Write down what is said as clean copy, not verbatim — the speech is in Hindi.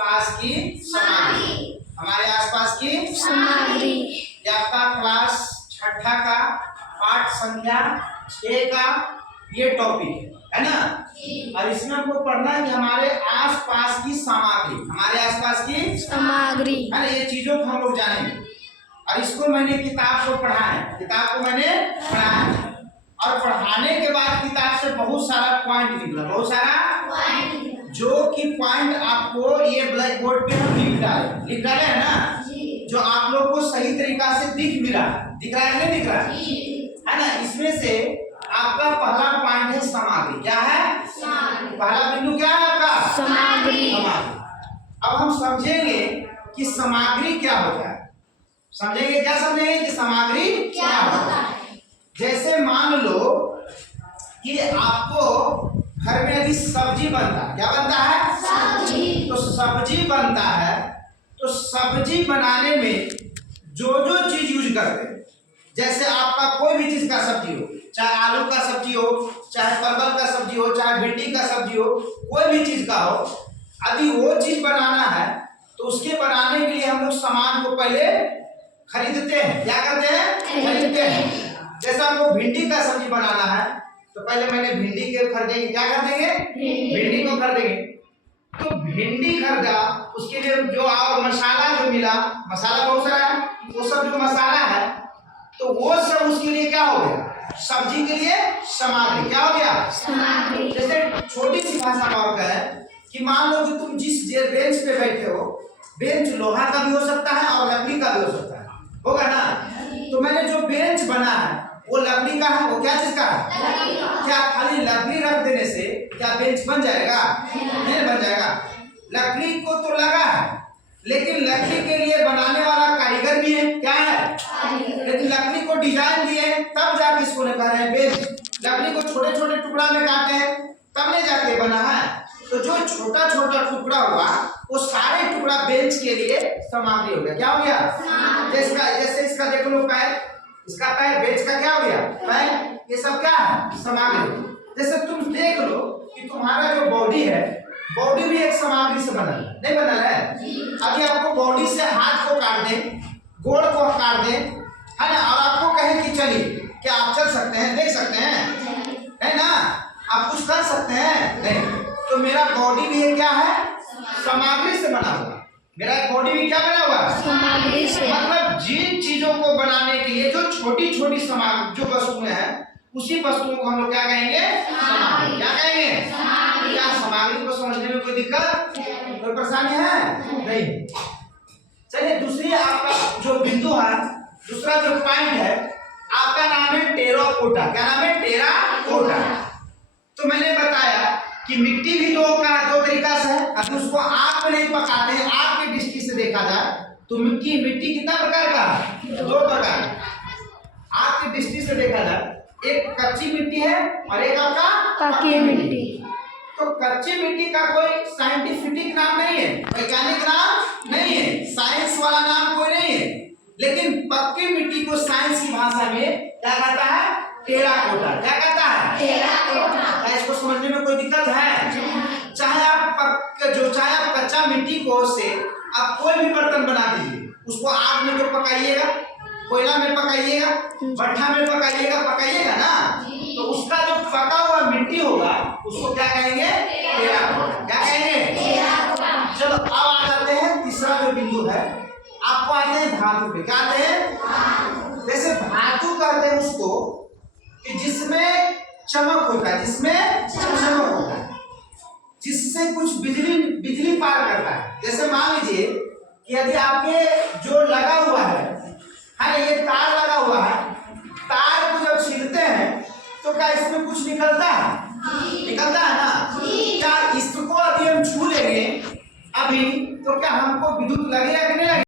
पास की सामग्री, हमारे आसपास की सामग्री। ये आपका क्लास 6 का पाठ संख्या 6 का ये टॉपिक है ना। और इसमें हमको पढ़ना है कि हमारे आसपास की सामग्री, हमारे आसपास की सामग्री है ना, ये चीजों को हम लोग जानेंगे। और इसको मैंने किताब को पढ़ा है, किताब को मैंने पढ़ा है और पढ़ाने के बाद किताब से बहुत सारा पॉइंट निकला, बहुत सारा जो कि पॉइंट आपको ये ब्लैक बोर्ड पे हम लिख डाले है ना, जो आप लोग को सही तरीका से दिख रहा है नहीं दिख रहा है ना। इसमें से आपका पहला पॉइंट है सामग्री। क्या है? पहला बिंदु क्या है आपका? सामग्री। अब हम समझेंगे कि सामग्री क्या होता है। समझेंगे क्या? समझेंगे कि सामग्री क्या होता है। जैसे मान लो कि आपको घर में यदि सब्जी बनता है, क्या बनता है? सब्जी। तो सब्जी बनता है, तो सब्जी बनाने में जो जो चीज यूज करते हैं, जैसे आपका कोई भी चीज का सब्जी हो, चाहे आलू का सब्जी हो, चाहे परवल का सब्जी हो, चाहे भिंडी का सब्जी हो, कोई भी चीज का हो, यदि वो चीज बनाना है तो उसके बनाने के लिए हम लोग सामान को पहले खरीदते हैं। क्या करते हैं? खरीदते हैं। जैसे हमको भिंडी का सब्जी बनाना है तो पहले मैंने भिंडी के खरीदेंगे। क्या खरीदेंगे? भिंडी को खरीदेंगे। तो भिंडी खरीदा, उसके लिए जो मसाला जो मिला, मसाला बहुत सारा है, वो सब जो मसाला है तो वो सब उसके लिए क्या हो गया? सब्जी के लिए सामग्री। क्या हो गया? सामग्री। जैसे छोटी सी भाषा में और कहे कि मान लो कि तुम जिस बेंच पे बैठे हो, बेंच लोहा का भी हो सकता है और लकड़ी का भी हो सकता है, होगा ना। तो मैंने जो बेंच बना है वो लकड़ी का है। वो क्या चीज का है? क्या खाली लकड़ी रख देने से क्या बेंच बन जाएगा? नहीं बन जाएगा। लकड़ी को तो लगा है, लेकिन लकड़ी के लिए बनाने वाला कारीगर भी है। क्या है? लेकिन लकड़ी को डिजाइन दिए तब जाके इसको कह रहे हैं बेंच। लकड़ी को छोटे छोटे टुकड़ा में काटे तब नहीं जाके बना है। तो जो छोटा छोटा टुकड़ा हुआ वो सारे टुकड़ा बेंच के लिए सामग्री हो गया। क्या हो गया? जैसे इसका देख लो पैर, इसका पैर बेंच का क्या हो गया? पैर। ये सब क्या है? सामग्री। जैसे तुम देख लो कि तुम्हारा जो बॉडी है, बॉडी भी एक सामग्री से बनल है, नहीं बनल है? अभी आपको बॉडी से हाथ को काट दे, गोड़ को काट दे, है ना, और आपको कहें कि चलिए, क्या आप चल सकते हैं? देख सकते हैं? नहीं ना। आप कुछ कर सकते हैं? नहीं। तो मेरा बॉडी भी क्या है? सामग्री से बना हुआ। मेरा बॉडी भी क्या बना हुआ? सामग्री से। मतलब जिन चीजों को बनाने के लिए जो छोटी छोटी सामग्री जो वस्तुएं हैं, उसी वस्तुओं को हम लोग क्या कहेंगे? सामग्री। क्या कहेंगे? क्या सामग्री को समझने में कोई दिक्कत, कोई परेशानी है? नहीं। चलिए दूसरी आपका जो बिंदु है, दूसरा जो पॉइंट है आपका नाम है टेराकोटा। क्या नाम है? टेराकोटा। तो मैंने बताया कि मिट्टी भी दो तरीका से है। अगर उसको आग में नहीं पकाते हैं, आग की दृष्टि से देखा जाए तो मिट्टी कितना प्रकार का? 2 प्रकार। आग की दृष्टि से देखा जाए, एक कच्ची मिट्टी है और एक आपका पक्की मिट्टी। तो कच्ची मिट्टी का कोई साइंटिफिक नाम नहीं है, वैज्ञानिक नाम नहीं है, साइंस वाला नाम कोई नहीं है, लेकिन पक्की मिट्टी को साइंस की भाषा में क्या कहता है? टेराकोटा। क्या कहता है? टेराकोटा। क्या इसको समझने में कोई दिक्कत है? चाहे आप कच्चा मिट्टी को से आप कोई भी बर्तन बना दीजिए, उसको आग में तो पकाइएगा, कोयला में पकाइएगा, भट्ठा में पकाइएगा ना, तो उसका जो पका हुआ मिट्टी होगा उसको क्या कहेंगे? टेराकोटा। क्या कहेंगे? चलो अब आ जाते हैं तीसरा जो बिंदु है, आपको आते हैं धातु पे। क्या आते हैं? जैसे धातु कहते हैं उसको कि जिसमें चमक होता है, जिसमें चमक होता है, जिससे कुछ बिजली पार करता है। जैसे मान लीजिए कि यदि आपके जो लगा हुआ है ना, ये तार लगा हुआ है, तार को जब छीलते हैं तो क्या इसमें कुछ निकलता है? निकलता है ना। क्या इसको यदि हम छू लेंगे अभी तो क्या हमको विद्युत लगेगा कि नहीं लगेगा?